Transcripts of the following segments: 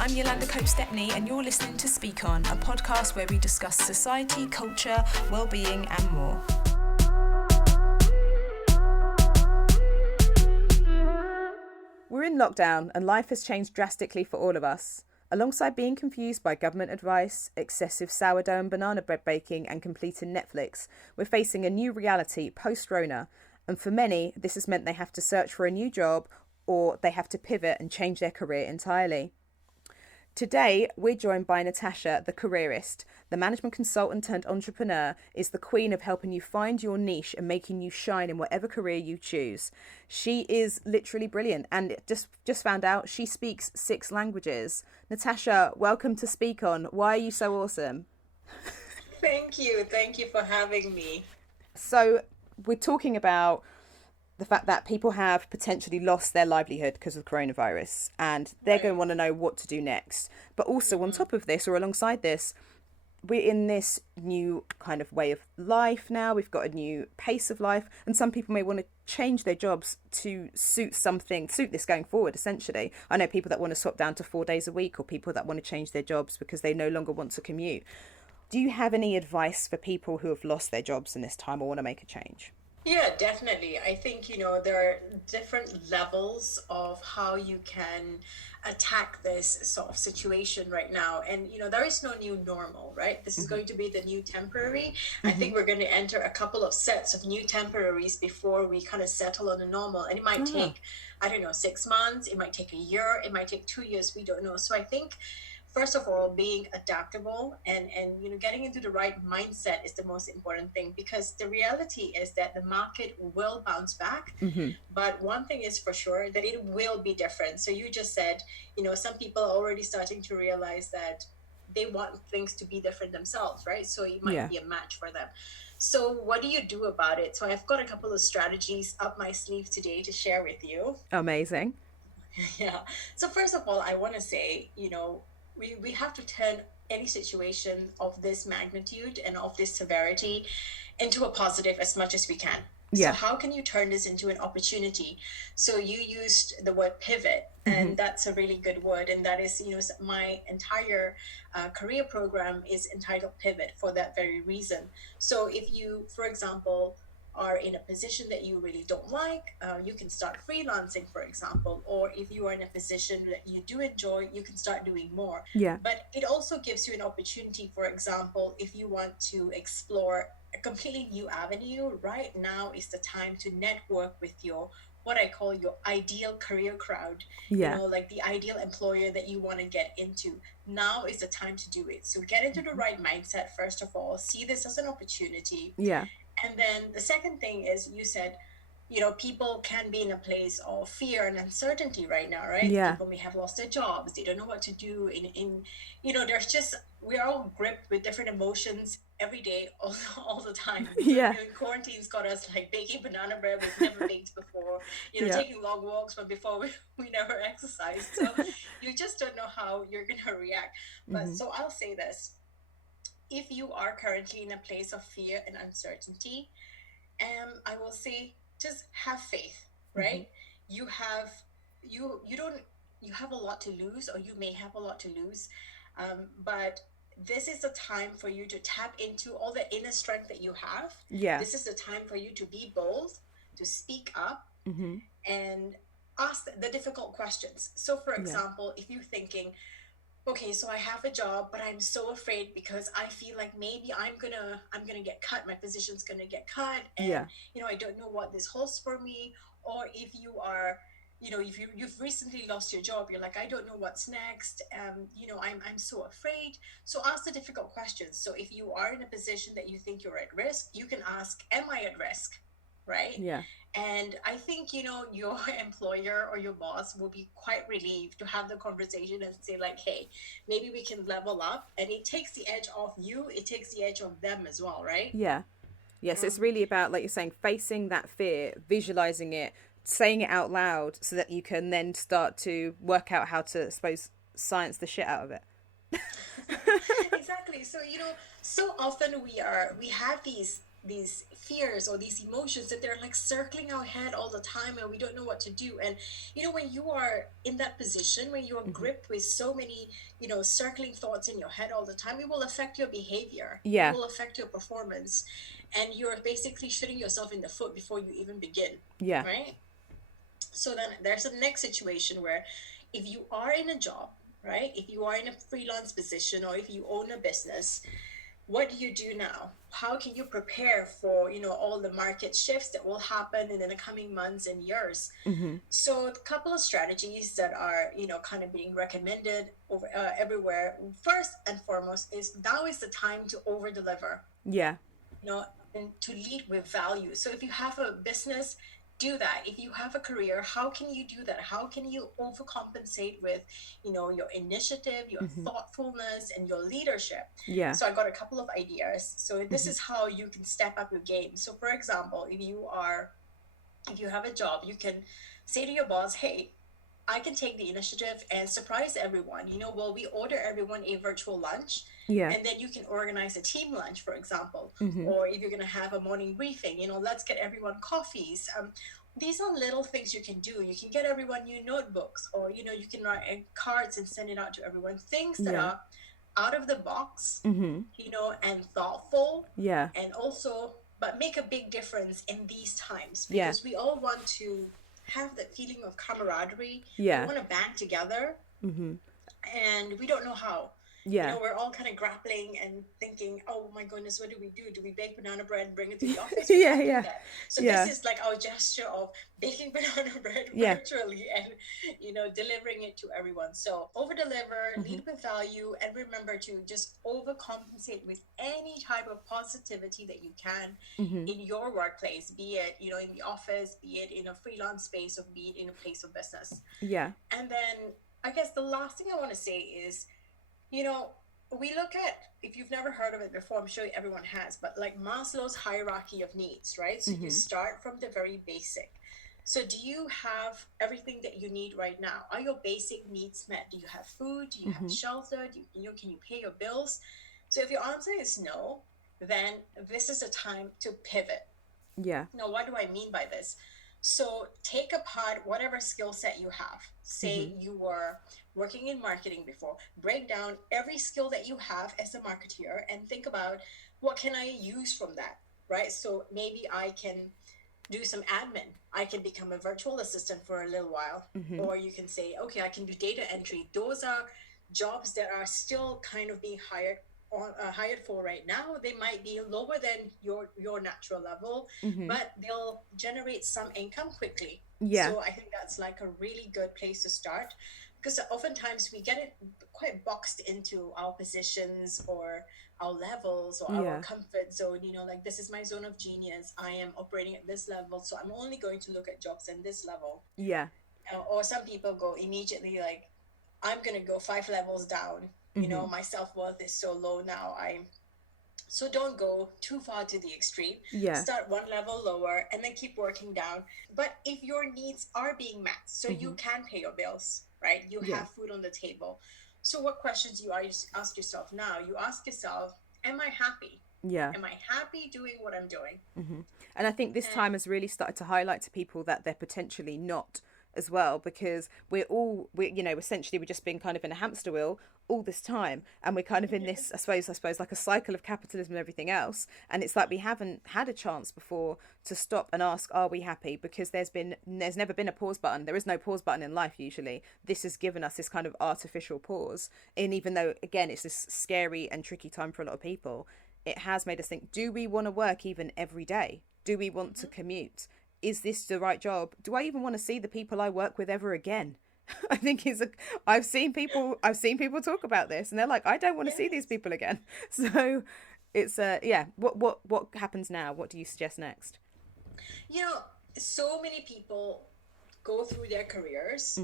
I'm Yolanda Cope-Stepney and you're listening to Speak On, a podcast where we discuss society, culture, wellbeing and more. We're in lockdown and life has changed drastically for all of us. Alongside being confused by government advice, excessive sourdough and banana bread baking and completing Netflix, we're facing a new reality post-Rona. And for many, this has meant they have to search for a new job or they have to pivot and change their career entirely. Today, we're joined by Natasha, the Careerist. The management consultant turned entrepreneur is the queen of helping you find your niche and making you shine in whatever career you choose. She is literally brilliant and just found out she speaks 6 languages. Natasha, welcome to Speak On. Why are you so awesome? Thank you. Thank you for having me. So we're talking about the fact that people have potentially lost their livelihood because of coronavirus and they're going to want to know what to do next. But also on top of this or alongside this, we're in this new kind of way of life now. We've got a new pace of life and some people may want to change their jobs to suit this going forward, essentially. I know people that want to swap down to 4 days a week or people that want to change their jobs because they no longer want to commute. Do you have any advice for people who have lost their jobs in this time or want to make a change? Yeah, definitely. I think, there are different levels of how you can attack this sort of situation right now. And, there is no new normal, right? This is going to be the new temporary. I think we're going to enter a couple of sets of new temporaries before we kind of settle on a normal. And it might take, 6 months. It might take a year. It might take 2 years. We don't know. So I think, first of all, being adaptable and getting into the right mindset is the most important thing, because the reality is that the market will bounce back. But one thing is for sure, that it will be different. So you just said, some people are already starting to realize that they want things to be different themselves, right? So it might be a match for them. So what do you do about it? So I've got a couple of strategies up my sleeve today to share with you. Amazing. Yeah. So first of all, I want to say, we have to turn any situation of this magnitude and of this severity into a positive as much as we can. Yeah. So how can you turn this into an opportunity? So you used the word pivot, and that's a really good word. And that is, my entire career program is entitled Pivot for that very reason. So if you, for example, are in a position that you really don't like, you can start freelancing, for example, or if you are in a position that you do enjoy, you can start doing more. Yeah. But it also gives you an opportunity, for example, if you want to explore a completely new avenue, right now is the time to network with what I call your ideal career crowd, like the ideal employer that you want to get into. Now is the time to do it. So get into the right mindset, first of all, see this as an opportunity. Yeah. And then the second thing is, you said, people can be in a place of fear and uncertainty right now, right? Yeah. People may have lost their jobs. They don't know what to do. We're all gripped with different emotions every day, all the time. Yeah. Quarantine's got us like baking banana bread we've never baked before, taking long walks, but before we never exercised. So you just don't know how you're going to react. But so I'll say this. If you are currently in a place of fear and uncertainty, I will say just have faith, right? You have a lot to lose, or you may have a lot to lose, but this is the time for you to tap into all the inner strength that you have. Yeah. This is the time for you to be bold, to speak up, and ask the difficult questions. So, for example, if you're thinking, okay, so I have a job, but I'm so afraid because I feel like maybe I'm gonna get cut. My position's gonna get cut, and I don't know what this holds for me. Or if you are, if you've recently lost your job, you're like, I don't know what's next. I'm so afraid. So ask the difficult questions. So if you are in a position that you think you're at risk, you can ask, am I at risk? Right? Yeah. And I think, your employer or your boss will be quite relieved to have the conversation and say like, hey, maybe we can level up. And it takes the edge off you. It takes the edge off them as well, right? Yeah. Yes, it's really about, like you're saying, facing that fear, visualizing it, saying it out loud so that you can then start to work out how to, I suppose, science the shit out of it. Exactly. So, so often we have these these fears or these emotions that they're like circling our head all the time, and we don't know what to do. And when you are in that position, when you're gripped with so many circling thoughts in your head all the time, it will affect your behavior, it Yeah. will affect your performance, and you're basically shooting yourself in the foot before you even begin, Yeah. right? So then there's a next situation where if you are in a job, right, if you are in a freelance position, or if you own a business, what do you do now? How can you prepare for all the market shifts that will happen in the coming months and years? So a couple of strategies that are kind of being recommended over everywhere. First and foremost is now is the time to over deliver, Yeah. and to lead with value. So if you have a business, do that. If you have a career, how can you do that? How can you overcompensate with your initiative, your thoughtfulness, and your leadership? Yeah. So I got a couple of ideas. So this is how you can step up your game. So for example, if you have a job, you can say to your boss, hey, I can take the initiative and surprise everyone. Well, we order everyone a virtual lunch, Yeah. and then you can organize a team lunch, for example. Or if you're going to have a morning briefing, let's get everyone coffees. These are little things you can do. You can get everyone new notebooks, or you can write cards and send it out to everyone. Things that Yeah. are out of the box, and thoughtful, Yeah. and also, but make a big difference in these times, Yeah. because we all want to have that feeling of camaraderie. Yeah. We want to band together, and we don't know how. Yeah. We're all kind of grappling and thinking, oh my goodness, what do we do? Do we bake banana bread and bring it to the office? We Yeah. can't Yeah. do that. So Yeah. this is like our gesture of baking banana bread Yeah. virtually, and delivering it to everyone. So over deliver, lead with value, and remember to just overcompensate with any type of positivity that you can in your workplace, be it in the office, be it in a freelance space, or be it in a place of business. Yeah. And then I guess the last thing I want to say is, we look at, if you've never heard of it before, I'm sure everyone has, but like Maslow's hierarchy of needs, right? So you start from the very basic. So do you have everything that you need right now? Are your basic needs met? Do you have food? Do you have shelter? Can you pay your bills? So if your answer is no, then this is a time to pivot. Yeah. Now, what do I mean by this? So take apart whatever skill set you have. Say you were working in marketing before. Break down every skill that you have as a marketeer and think about, what can I use from that, right? So maybe I can do some admin. I can become a virtual assistant for a little while. Or you can say, okay, I can do data entry. Those are jobs that are still kind of being hired for right now. They might be lower than your natural level, but they'll generate some income quickly. Yeah. So I think that's like a really good place to start, because oftentimes we get it quite boxed into our positions or our levels or our comfort zone. Like, this is my zone of genius, I am operating at this level, so I'm only going to look at jobs in this level. Yeah. Or some people go immediately like, I'm going to go 5 levels down. My self-worth is so low now. So don't go too far to the extreme. Yeah. Start 1 level lower and then keep working down. But if your needs are being met, so you can pay your bills, right? You have food on the table. So what questions you ask yourself now? You ask yourself, am I happy? Yeah. Am I happy doing what I'm doing? And I think this time has really started to highlight to people that they're potentially not as well, because we're essentially we're just being kind of in a hamster wheel all this time, and we're kind of in this, I suppose like a cycle of capitalism and everything else, and it's like we haven't had a chance before to stop and ask, are we happy? Because there's never been a pause button. There is no pause button in life usually. This has given us this kind of artificial pause, and even though again it's this scary and tricky time for a lot of people, it has made us think, do we want to work even every day? Do we want to commute? Is this the right job? Do I even want to see the people I work with ever again? I think I've seen people talk about this, and they're like, I don't want to see these people again. So it's what happens now? What do you suggest next? So many people go through their careers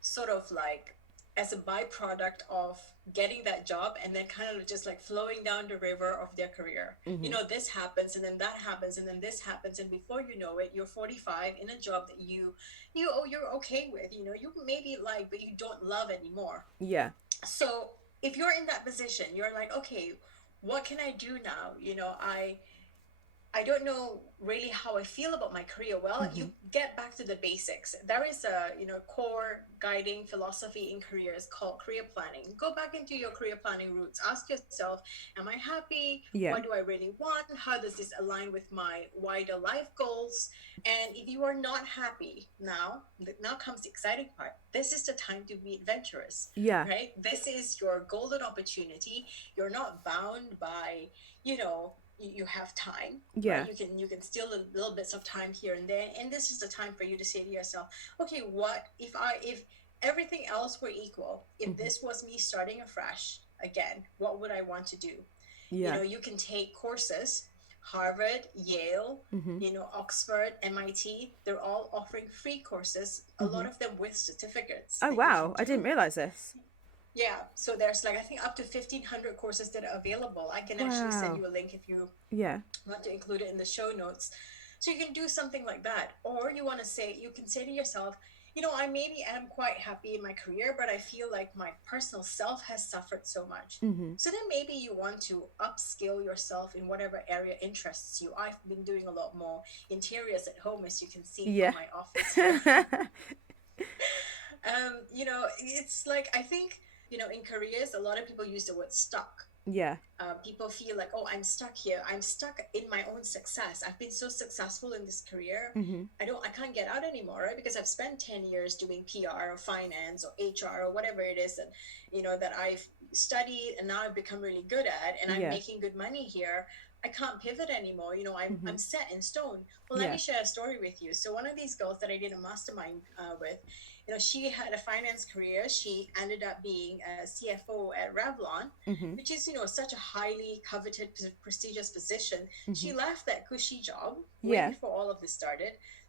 sort of like as a byproduct of getting that job, and then kind of just like flowing down the river of their career. This happens, and then that happens, and then this happens, and before you know it, you're 45 in a job that you're okay with, you maybe like, but you don't love anymore. Yeah. So if you're in that position, you're like, okay, what can I do now? I don't know really how I feel about my career. Well, Mm-hmm. you get back to the basics. There is a, core guiding philosophy in careers called career planning. Go back into your career planning roots. Ask yourself, am I happy? Yeah. What do I really want? How does this align with my wider life goals? And if you are not happy now comes the exciting part. This is the time to be adventurous, Yeah. right? This is your golden opportunity. You're not bound by, you have time, right? Yeah. You can steal a little bits of time here and there, and this is the time for you to say to yourself, okay, what if everything else were equal, if Mm-hmm. this was me starting afresh again, what would I want to do? Yeah. You can take courses, Harvard, Yale, Mm-hmm. Oxford, MIT, they're all offering free courses, a Mm-hmm. lot of them with certificates Oh that you can wow, I didn't do. realize this. Yeah, so there's like I think up to 1,500 courses that are available. I can actually send Wow. you a link if you Yeah. want to include it in the show notes. So you can do something like that. Or you can say to yourself, I maybe am quite happy in my career, but I feel like my personal self has suffered so much. Mm-hmm. So then maybe you want to upskill yourself in whatever area interests you. I've been doing a lot more interiors at home, as you can see from Yeah. my office here. It's like I think, in careers, a lot of people use the word stuck. Yeah. People feel like, oh, I'm stuck here. I'm stuck in my own success. I've been so successful in this career. Mm-hmm. I can't get out anymore, right? Because I've spent 10 years doing PR or finance or HR or whatever it is that, that I've studied and now I've become really good at, and I'm Yeah. making good money here. I can't pivot anymore. Mm-hmm. I'm set in stone. Well, let Yeah. me share a story with you. So one of these girls that I did a mastermind with, she had a finance career. She ended up being a CFO at Revlon, Mm-hmm. which is, such a highly coveted, prestigious position. Mm-hmm. She left that cushy job way Yeah. before all of this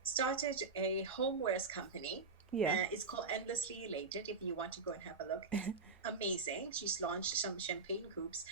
started a homewares company. Yeah. It's called Endlessly Elated, if you want to go and have a look. It's amazing. She's launched some champagne coupes.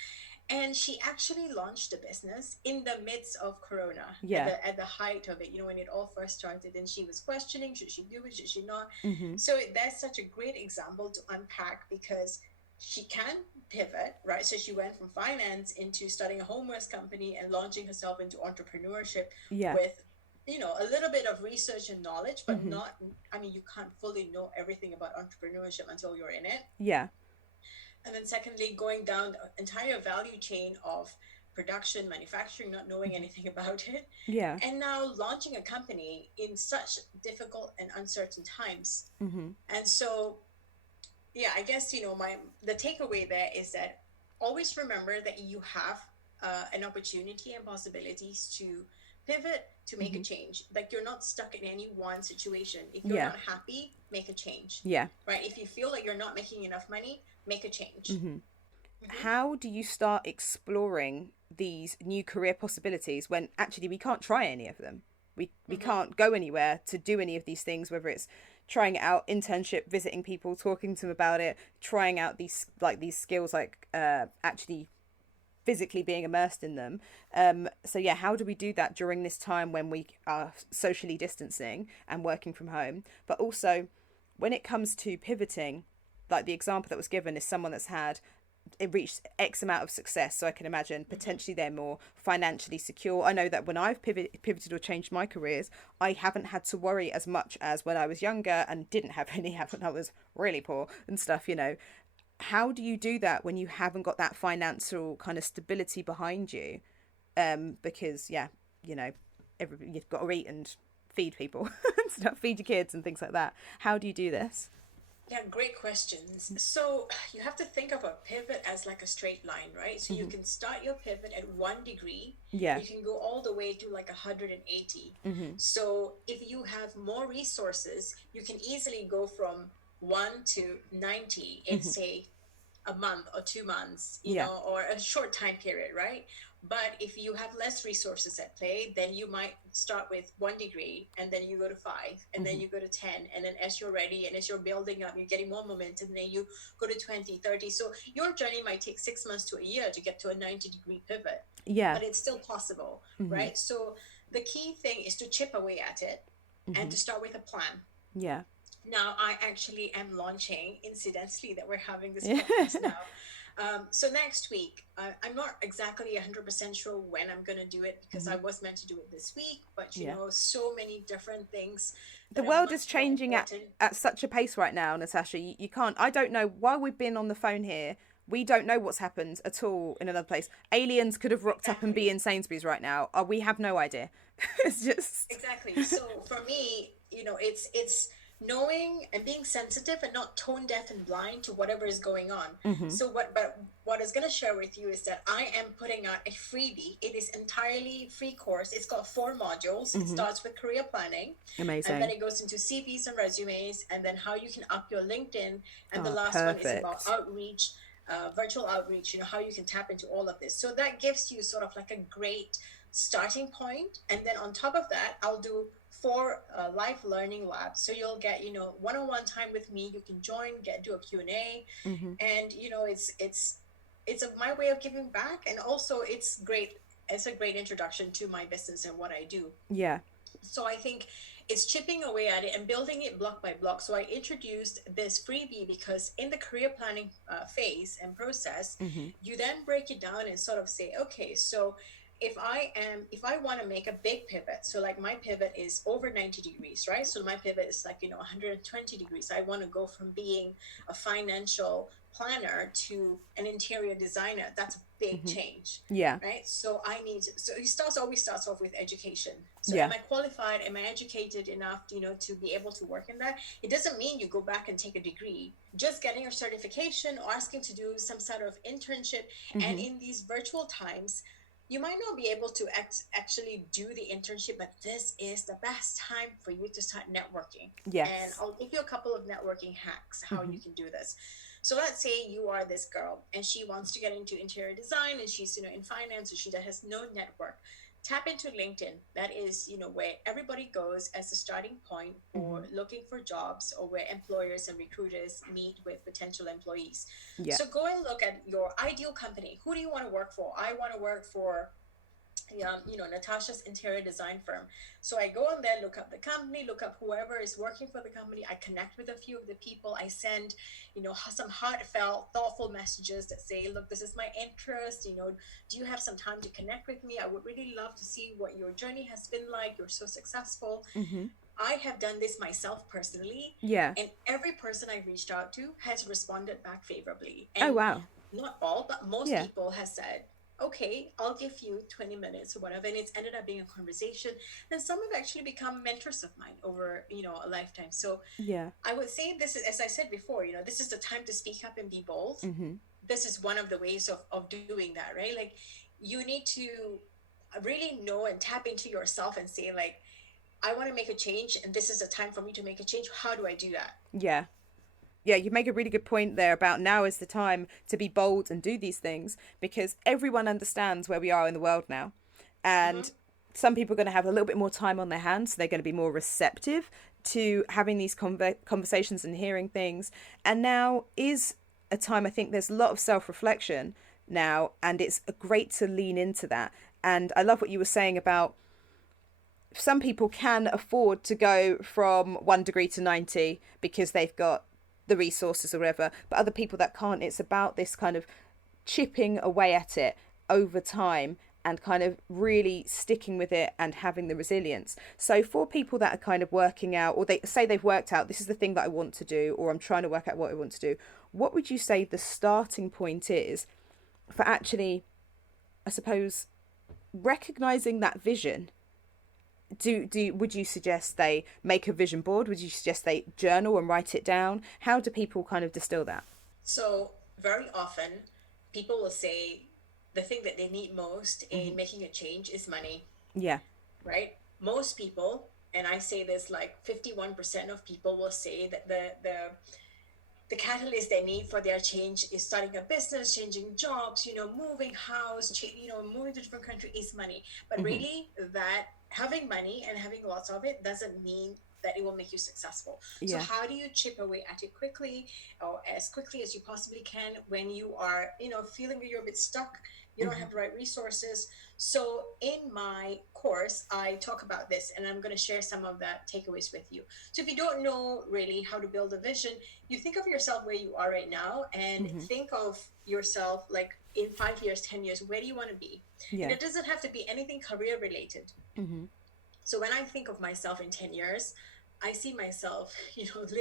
And she actually launched the business in the midst of Corona, Yeah. at the height of it, when it all first started. And she was questioning, should she do it, should she not? Mm-hmm. So that's such a great example to unpack, because she can pivot, right? So she went from finance into starting a homewares company and launching herself into entrepreneurship Yeah. with, a little bit of research and knowledge, but Mm-hmm. not, you can't fully know everything about entrepreneurship until you're in it. Yeah. And then secondly, going down the entire value chain of production, manufacturing, not knowing anything about it, Yeah. and now launching a company in such difficult and uncertain times. Mm-hmm. And so, yeah, I guess, the takeaway there is that always remember that you have an opportunity and possibilities to pivot, to make a Mm-hmm. change. Like, you're not stuck in any one situation. If you're Yeah. not happy, make a change, Yeah. right? If you feel like you're not making enough money, make a change. Mm-hmm. Mhm. How do you start exploring these new career possibilities when actually we can't try any of them? We Mhm. can't go anywhere to do any of these things, whether it's trying it out, internship, visiting people, talking to them about it, trying out these skills, like actually physically being immersed in them. So yeah, how do we do that during this time when we are socially distancing and working from home? But also, when it comes to pivoting, like the example that was given is someone that's had it reached X amount of success. So I can imagine potentially they're more financially secure. I know that when I've pivoted or changed my careers, I haven't had to worry as much as when I was younger and didn't have any when I was really poor and stuff, How do you do that when you haven't got that financial kind of stability behind you? Because yeah, you've got to eat and feed people and stuff, feed your kids and things like that. How do you do this? Yeah, great questions. So you have to think of a pivot as like a straight line, right? So you Mm-hmm. can start your pivot at 1 degree, Yeah. you can go all the way to like 180. Mm-hmm. So if you have more resources, you can easily go from 1 to 90 in, Mm-hmm. say, a month or 2 months, Yeah. or a short time period, right? But if you have less resources at play, then you might start with 1 degree and then you go to 5 and then Mm-hmm. you go to 10. And then as you're ready and as you're building up, you're getting more momentum, then you go to 20, 30. So your journey might take 6 months to a year to get to a 90-degree pivot, Yeah. but it's still possible, Mm-hmm. right? So the key thing is to chip away at it and Mm-hmm. to start with a plan. Yeah. Now, I actually am launching, incidentally, that we're having this Yeah. podcast now. So next week, I'm not exactly 100% sure when I'm going to do it because Hmm. I was meant to do it this week, but Yeah. so many different things The that are world is much more changing important. at such a pace right now, Natasha. You can't. I don't know. While we've been on the phone here, we don't know what's happened at all in another place. Aliens could have rocked up and be Exactly. in Sainsbury's right now. We have no idea. It's just. Exactly. So for me, it's knowing and being sensitive and not tone deaf and blind to whatever is going on. Hmm. So what I was going to share with you is that I am putting out a freebie. It is entirely free course. It's got 4 modules. It Hmm. starts with career planning, and then Amazing. it goes into CVs and resumes, and then how you can up your LinkedIn, and the Oh, last one is about perfect. outreach. Virtual outreach, how you can tap into all of this. So that gives you sort of like a great starting point. And then on top of that, I'll do 4 live learning labs. So you'll get, one-on-one time with me. You can join, do a Q&A. Hmm. And, my way of giving back. And also it's great. It's a great introduction to my business and what I do. Yeah. So I think it's chipping away at it and building it block by block. So I introduced this freebie because in the career planning phase and process, Hmm. you then break it down and sort of say, okay, so if I want to make a big pivot, so like my pivot is over 90 degrees, right? So my pivot is like, 120 degrees. I want to go from being a financial planner to an interior designer. That's a big Hmm. change, Yeah. right? So always starts off with education. So Yeah. am I qualified? Am I educated enough, to be able to work in that? It doesn't mean you go back and take a degree. Just getting a certification or asking to do some sort of internship. And Hmm. in these virtual times, you might not be able to actually do the internship, but this is the best time for you to start networking. And Yes. I'll give you a couple of networking hacks how Hmm. you can do this. So let's say you are this girl and she wants to get into interior design and she's, in finance, or she has no network. Tap into LinkedIn. That is, where everybody goes as a starting point for Hmm. looking for jobs, or where employers and recruiters meet with potential employees. Yeah. So go and look at your ideal company. Who do you want to work for? I want to work for Natasha's interior design firm. So I go on there, look up the company, look up whoever is working for the company. I connect with a few of the people. I send, some heartfelt, thoughtful messages that say, look, this is my interest. Do you have some time to connect with me? I would really love to see what your journey has been like. You're so successful. Hmm. I have done this myself personally, Yeah. and every person I reached out to has responded back favorably. Oh, And wow. not all, but most Yeah. people has said, okay, I'll give you 20 minutes or whatever. And it's ended up being a conversation. And some have actually become mentors of mine over, a lifetime. So Yeah. I would say this is, as I said before, this is the time to speak up and be bold. Hmm. This is one of the ways of doing that, right? Like, you need to really know and tap into yourself and say, like, I want to make a change, and this is a time for me to make a change. How do I do that? Yeah. Yeah, you make a really good point there about now is the time to be bold and do these things because everyone understands where we are in the world now. Mm-hmm. And some people are going to have a little bit more time on their hands, so they're going to be more receptive to having these conversations and hearing things. And now is a time, I think there's a lot of self reflection now, and it's great to lean into that. And I love what you were saying about some people can afford to go from 1 degree to 90 because they've got the resources or whatever, but other people that can't. It's about this kind of chipping away at it over time and kind of really sticking with it and having the resilience. So for people that are kind of working out, or they say they've worked out, this is the thing that I want to do, or I'm trying to work out what I want to do, what would you say the starting point is for actually, I suppose, recognizing that vision? Do would you suggest they make a vision board? Would you suggest they journal and write it down? How do people kind of distill that? So very often, people will say the thing that they need most Hmm. in making a change is money, Yeah. right? Most people, and I say this, like 51% of people will say that the catalyst they need for their change is starting a business, changing jobs, moving house, moving to a different country is money. But Hmm. really, that having money and having lots of it doesn't mean that it will make you successful. So Yeah. how do you chip away at it quickly, or as quickly as you possibly can, when you are, feeling you're a bit stuck, you don't have the right resources? So in my course, I talk about this, and I'm going to share some of that takeaways with you. So if you don't know really how to build a vision, you think of yourself where you are right now, and think of yourself like in 5 years, 10 years, where do you want to be? And Yeah. it doesn't have to be anything career related. So when I think of myself in 10 years, I see myself,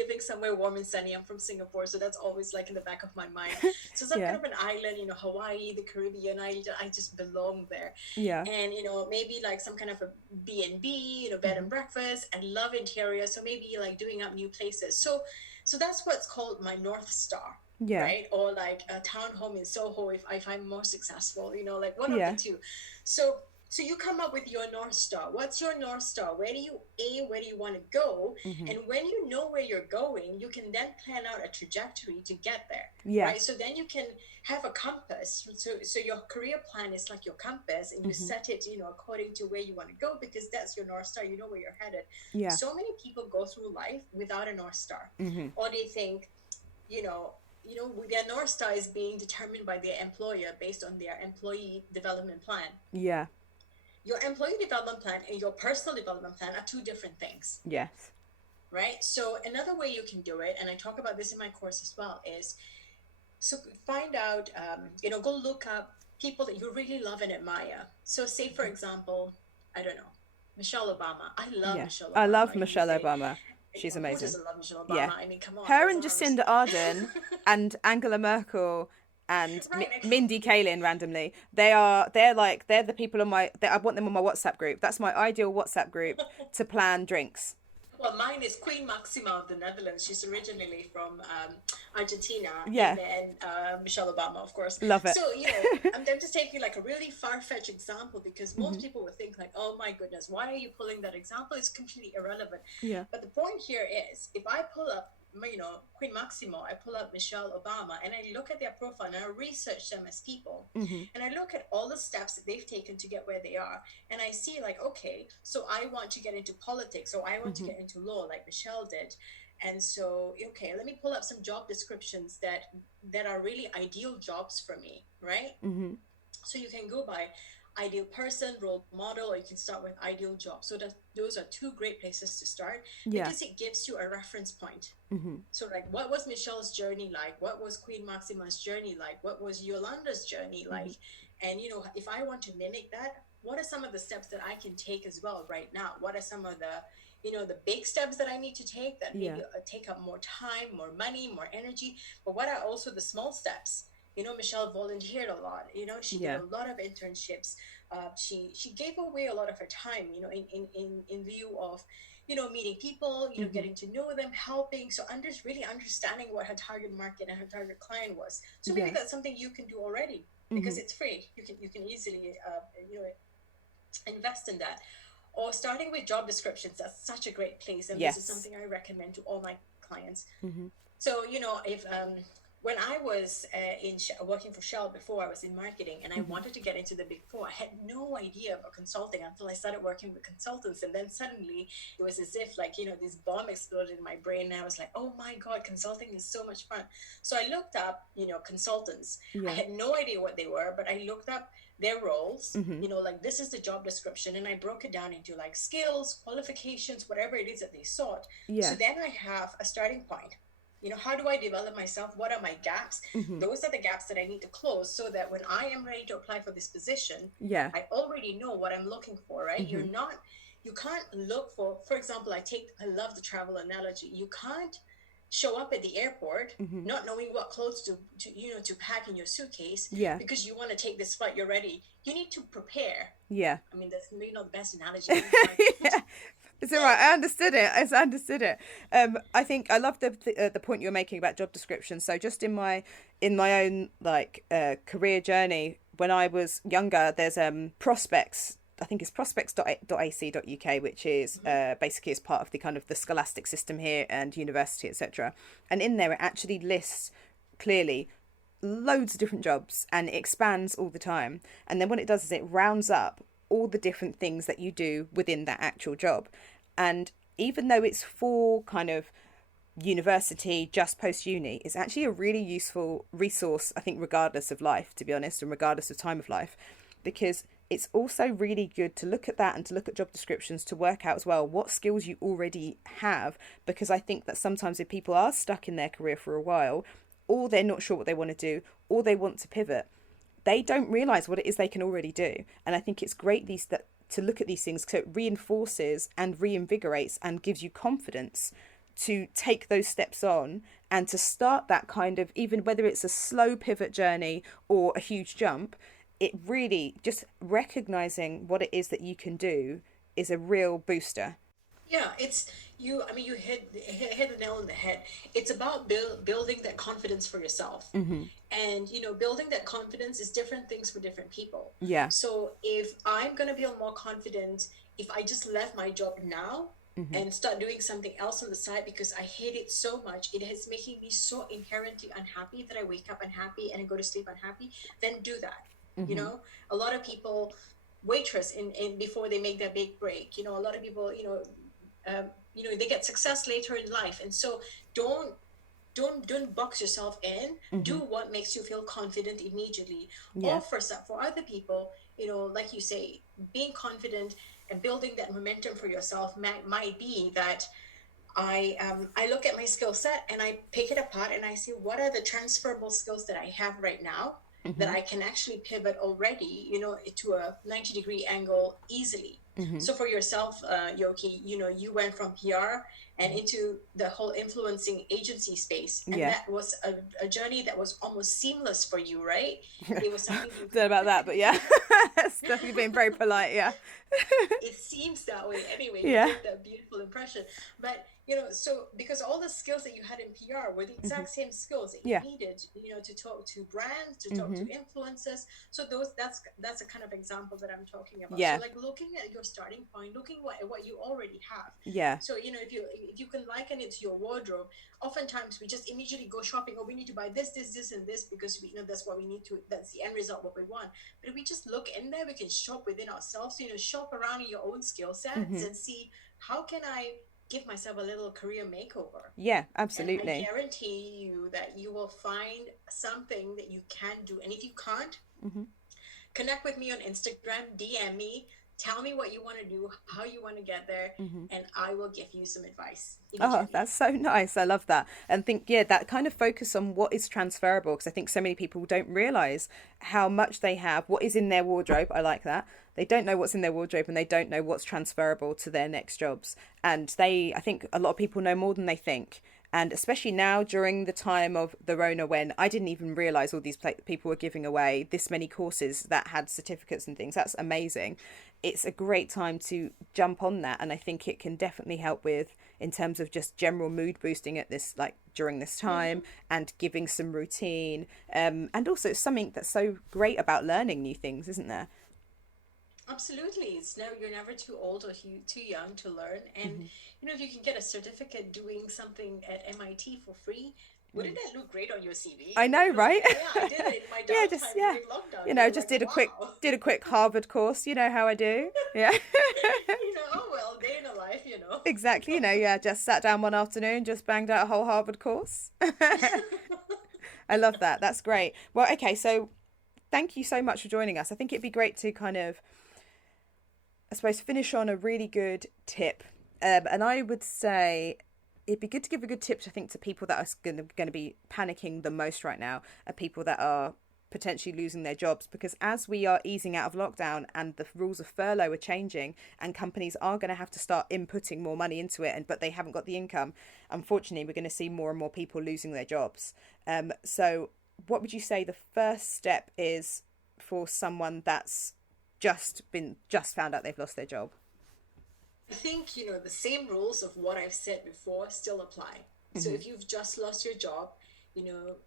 living somewhere warm and sunny. I'm from Singapore, so that's always like in the back of my mind. So some Yeah. kind of an island, Hawaii, the Caribbean, I just belong there. Yeah. And, maybe like some kind of a B&B, bed and breakfast, and love interior. So maybe like doing up new places. So that's what's called my North Star. Yeah. Right? Or like a townhome in Soho if I'm more successful, like one of Yeah. the two. So you come up with your North Star. What's your North Star? Where do you aim? Where do you want to go? And when you know where you're going, you can then plan out a trajectory to get there. Yeah. Right? So then you can have a compass. So your career plan is like your compass, and you set it, according to where you want to go, because that's your North Star. You know where you're headed. Yeah. So many people go through life without a North Star. Or they think, their North Star is being determined by their employer based on their employee development plan. Yeah. Your employee development plan and your personal development plan are two different things. Yes. Right? So another way you can do it, and I talk about this in my course as well, is so find out, go look up people that you really love and admire. So say, for example, I don't know, Michelle Obama. I love Michelle Obama. I love Michelle Obama. She's Who amazing. doesn't love Michelle Obama? Yeah. I mean, come on. Her and Jacinda Ardern and Angela Merkel and Mindy Kaling randomly. They're the people on I want them on my WhatsApp group. That's my ideal WhatsApp group to plan drinks. Well, mine is Queen Maxima of the Netherlands. She's originally from Argentina. Yeah. And then Michelle Obama, of course. Love it. So, I'm just taking like a really far-fetched example, because most people would think like, oh my goodness, why are you pulling that example? It's completely irrelevant. Yeah. But the point here is, if I pull up, Queen Maximo, I pull up Michelle Obama, and I look at their profile and I research them as people, and I look at all the steps that they've taken to get where they are, and I see like, okay, so I want to get into politics, or I want to get into law like Michelle did. And so, okay, let me pull up some job descriptions that are really ideal jobs for me, right? So you can go by ideal person, role model, or you can start with ideal job. So those are two great places to start, because it gives you a reference point. So like, what was Michelle's journey like? What was Queen Maxima's journey like? What was Yolanda's journey like? And if I want to mimic that, what are some of the steps that I can take as well right now? What are some of the the big steps that I need to take that maybe take up more time, more money, more energy? But what are also the small steps? Michelle volunteered a lot. She did a lot of internships. She gave away a lot of her time, in lieu of, meeting people, getting to know them, helping. So really understanding what her target market and her target client was. So maybe that's something you can do already, because it's free. You can easily, invest in that. Or starting with job descriptions. That's such a great place. And this is something I recommend to all my clients. So, if when I was working for Shell before, I was in marketing, and I wanted to get into the Big Four. I had no idea about consulting until I started working with consultants. And then suddenly it was as if like, this bomb exploded in my brain. And I was like, oh my God, consulting is so much fun. So I looked up, consultants. I had no idea what they were, but I looked up their roles, like this is the job description. And I broke it down into like skills, qualifications, whatever it is that they sought. So then I have a starting point. How do I develop myself? What are my gaps? Those are the gaps that I need to close, so that when I am ready to apply for this position, I already know what I'm looking for, right? You can't look for example, I love the travel analogy. You can't show up at the airport not knowing what clothes to pack in your suitcase, because you want to take this flight, you're ready. You need to prepare. I mean, that's maybe not the best analogy. It's all right. I understood it. I think I love the point you're making about job descriptions. So just in my own career journey, when I was younger, there's prospects. I think it's prospects.ac.uk, which is basically as part of the kind of the scholastic system here and university, etc. And in there, it actually lists clearly loads of different jobs, and it expands all the time. And then what it does is it rounds up all the different things that you do within that actual job. And even though it's for kind of university just post uni, is actually a really useful resource, I think, regardless of life, to be honest, and regardless of time of life, because it's also really good to look at that and to look at job descriptions to work out as well what skills you already have. Because I think that sometimes if people are stuck in their career for a while, or they're not sure what they want to do, or they want to pivot, they don't realize what it is they can already do. And I think it's great to look at these things, because it reinforces and reinvigorates and gives you confidence to take those steps on and to start that kind of, even whether it's a slow pivot journey or a huge jump, it really just recognizing what it is that you can do is a real booster. Yeah, it's you. I mean, you hit the nail on the head. It's about building that confidence for yourself, Mm-hmm. and building that confidence is different things for different people. Yeah. So if I'm gonna be more confident if I just left my job now Mm-hmm. and start doing something else on the side because I hate it so much, it is making me so inherently unhappy that I wake up unhappy and I go to sleep unhappy, then do that. Mm-hmm. A lot of people waitress in before they make their big break. A lot of people, they get success later in life, and so don't don't box yourself in. Do Mm-hmm. what makes you feel confident immediately. Yeah. Or for other people, like you say, being confident and building that momentum for yourself might be that I look at my skill set and I pick it apart and I see what are the transferable skills that I have right now that Mm-hmm. I can actually pivot already, to a 90-degree angle easily. Mm-hmm. So for yourself, Yoki, you went from PR and into the whole influencing agency space. And Yeah. that was a journey that was almost seamless for you, right? It was something you Don't know about that, but yeah. It's definitely being very polite, yeah. it seems that way anyway. You Yeah. give that beautiful impression, but so because all the skills that you had in PR were the Mm-hmm. exact same skills that you Yeah. needed, to talk to brands, to talk to Mm-hmm. influencers. So that's a kind of example that I'm talking about. So Yeah. like looking at your starting point, looking what you already have. Yeah. So if you can liken it to your wardrobe, oftentimes we just immediately go shopping. Oh, we need to buy this and this because we that's what we need to. That's the end result, what we want. But if we just look in there, we can shop within ourselves. Shop around in your own skill sets Mm-hmm. and see how can I give myself a little career makeover. Yeah, And I absolutely. guarantee you that you will find something that you can do. And if you can't, Mm-hmm. connect with me on Instagram, DM me, tell me what you want to do, how you want to get there, Mm-hmm. and I will give you some advice Oh, immediately. that's so nice. I love that. And think, yeah, that kind of focus on what is transferable, because I think so many people don't realize how much they have, what is in their wardrobe. I like that. They don't know what's in their wardrobe and they don't know what's transferable to their next jobs. And I think a lot of people know more than they think. And especially now during the time of the Rona, when I didn't even realize all these people were giving away this many courses that had certificates and things. That's amazing. It's a great time to jump on that. And I think it can definitely help with, in terms of just general mood boosting at this, like during this time, Mm-hmm. and giving some routine. And also something that's so great about learning new things, isn't there? Absolutely. You're never too old or too young to learn. And Mm-hmm. if you can get a certificate doing something at MIT for free, wouldn't that look great on your CV? I know, Like, right? oh yeah, I did it in my Yeah, just downtime yeah. during lockdown. You're Just like, wow. did a quick Harvard course. You know how I do. Yeah. Oh well, day in a life. Exactly. Yeah, just sat down one afternoon, just banged out a whole Harvard course. I love that. That's great. Well, okay, so thank you so much for joining us. I think it'd be great to kind of, I suppose, finish on a really good tip. And I would say it'd be good to give a good tip, I think, to people that are going to be panicking the most right now, are people that are potentially losing their jobs, because as we are easing out of lockdown and the rules of furlough are changing and companies are going to have to start inputting more money into it, but they haven't got the income, unfortunately we're going to see more and more people losing their jobs. So what would you say the first step is for someone that's just found out they've lost their job? I think, the same rules of what I've said before still apply. So Mm-hmm. if you've just lost your job,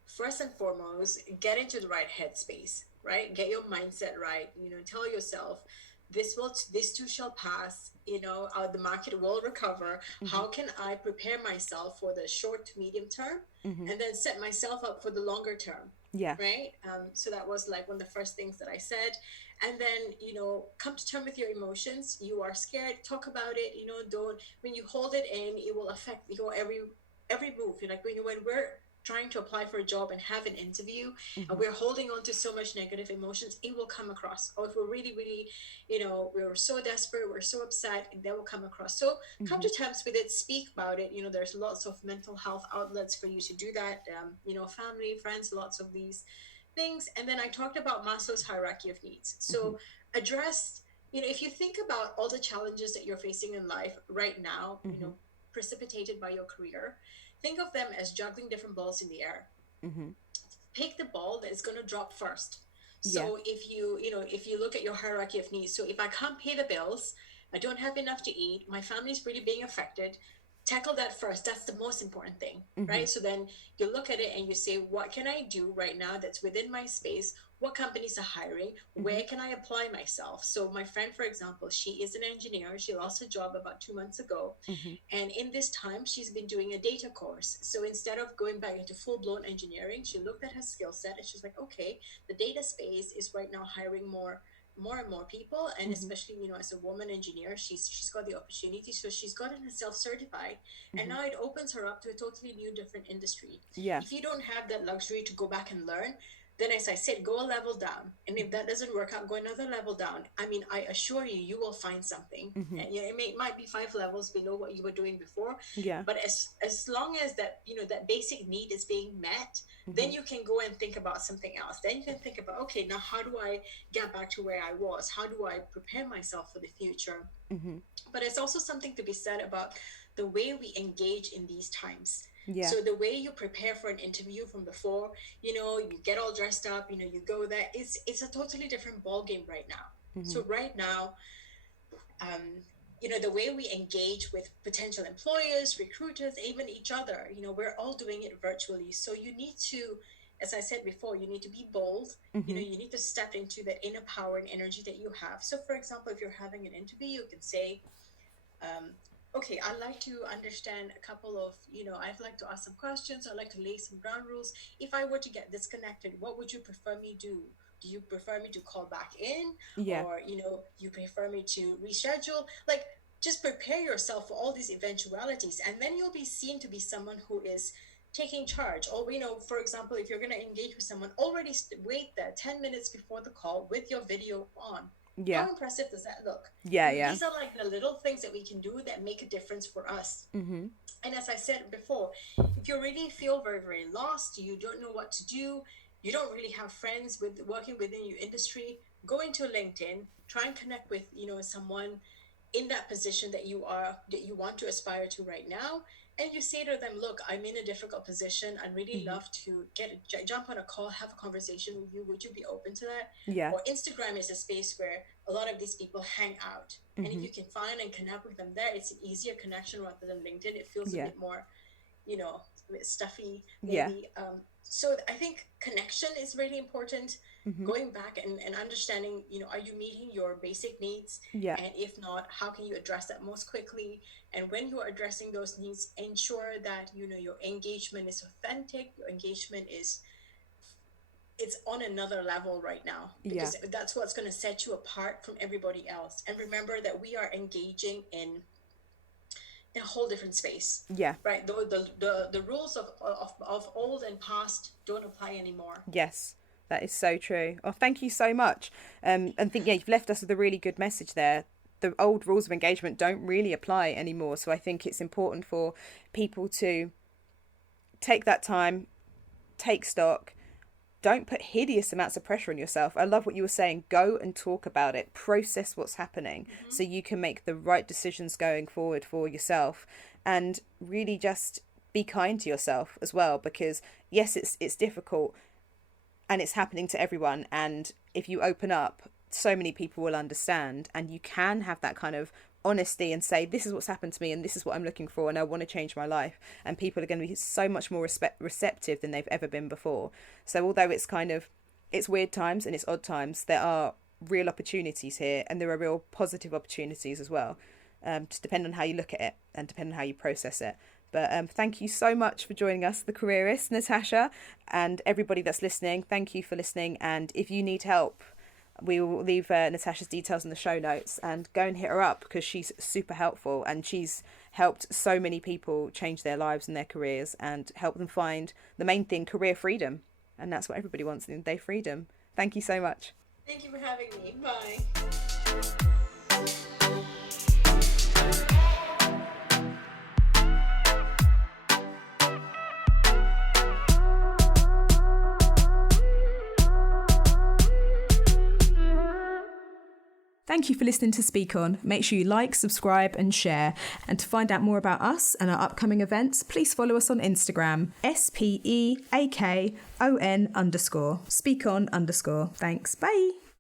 first and foremost, get into the right headspace, right? Get your mindset right. Tell yourself, this too shall pass, the market will recover. Mm-hmm. How can I prepare myself for the short to medium term, Mm-hmm. and then set myself up for the longer term? Yeah. Right. So that was like one of the first things that I said. And then, come to terms with your emotions. You are scared, talk about it. Don't, when you hold it in, it will affect your every move. Like when we're trying to apply for a job and have an interview, and Mm-hmm. we're holding on to so much negative emotions, it will come across. Or if we're really, really, we're so desperate, we're so upset, and that will come across. So come Mm-hmm. to terms with it, speak about it. There's lots of mental health outlets for you to do that. Family, friends, lots of these things. And then I talked about Maslow's hierarchy of needs. Mm-hmm. So address, if you think about all the challenges that you're facing in life right now, Mm-hmm. precipitated by your career, think of them as juggling different balls in the air. Mm-hmm. Pick the ball that is going to drop first. Yeah. So if you look at your hierarchy of needs, so if I can't pay the bills, I don't have enough to eat, my family's really being affected, tackle that first. That's the most important thing, Mm-hmm. right? So then you look at it and you say, what can I do right now that's within my space? What companies are hiring? Mm-hmm. Where can I apply myself? So my friend, for example, she is an engineer. She lost her job about 2 months ago, Mm-hmm. and in this time, she's been doing a data course. So instead of going back into full blown engineering, she looked at her skill set and she's like, okay, the data space is right now hiring more and more people, and Mm-hmm. especially as a woman engineer, she's got the opportunity, so she's gotten herself certified, and Mm-hmm. now it opens her up to a totally new different industry. Yeah. If you don't have that luxury to go back and learn, then as I said, go a level down, and if that doesn't work out, go another level down. I mean, I assure you, you will find something. Mm-hmm. And it might be 5 levels below what you were doing before, Yeah. but as long as that that basic need is being met, Mm-hmm. then you can go and think about something else. Then you can think about, okay, now how do I get back to where I was? How do I prepare myself for the future? Mm-hmm. But it's also something to be said about the way we engage in these times. Yeah. So the way you prepare for an interview from before, you get all dressed up, you go there. It's a totally different ball game right now. Mm-hmm. So right now, the way we engage with potential employers, recruiters, even each other, we're all doing it virtually. So you need to, as I said before, you need to be bold. Mm-hmm. You need to step into that inner power and energy that you have. So, for example, if you're having an interview, you can say, okay, I'd like to understand a couple of, I'd like to ask some questions. I'd like to lay some ground rules. If I were to get disconnected, what would you prefer me do? Do you prefer me to call back in, Yeah. or you prefer me to reschedule? Like, just prepare yourself for all these eventualities, and then you'll be seen to be someone who is taking charge. Or for example, if you're going to engage with someone, already wait there 10 minutes before the call with your video on. Yeah. How impressive does that look? Yeah. Yeah. These are like the little things that we can do that make a difference for us. Mm-hmm. And as I said before, if you really feel very, very lost, you don't know what to do, you don't really have friends working within your industry, go into LinkedIn, try and connect with someone in that position that you want to aspire to right now, and you say to them, look, I'm in a difficult position, I'd really Mm-hmm. love to jump on a call, have a conversation with you, would you be open to that? Yeah. Or Instagram is a space where a lot of these people hang out, and if Mm-hmm. you can find and connect with them there, it's an easier connection rather than LinkedIn. It feels a Yeah. bit more a bit stuffy Yeah. maybe. So I think connection is really important. Mm-hmm. Going back and understanding, are you meeting your basic needs? Yeah. And if not, how can you address that most quickly? And when you are addressing those needs, ensure that your engagement is authentic, your engagement is it's on another level right now, Yeah. because that's what's going to set you apart from everybody else. And remember that we are engaging in a whole different space, Yeah. right? The rules of old and past don't apply anymore. Yes. That is so true. Oh, thank you so much. And think, yeah, you've left us with a really good message there. The old rules of engagement don't really apply anymore. So I think it's important for people to take that time, take stock. Don't put hideous amounts of pressure on yourself. I love what you were saying. Go and talk about it. Process what's happening so you can make the right decisions going forward for yourself, and really just be kind to yourself as well, because yes, it's difficult and it's happening to everyone, and if you open up, so many people will understand, and you can have that kind of honesty and say, this is what's happened to me and this is what I'm looking for and I want to change my life, and people are going to be so much more receptive than they've ever been before. So although it's weird times and it's odd times, there are real opportunities here, and there are real positive opportunities as well. Just depend on how you look at it and depend on how you process it. But thank you so much for joining us, The Careerist, Natasha, and everybody that's listening. Thank you for listening. And if you need help, we will leave Natasha's details in the show notes, and go and hit her up because she's super helpful, and she's helped so many people change their lives and their careers and help them find the main thing, career freedom. And that's what everybody wants in their freedom. Thank you so much. Thank you for having me. Bye. Thank you for listening to Speak On. Make sure you like, subscribe and share. And to find out more about us and our upcoming events, please follow us on Instagram, SPEAKON_. Speak On_. Thanks. Bye.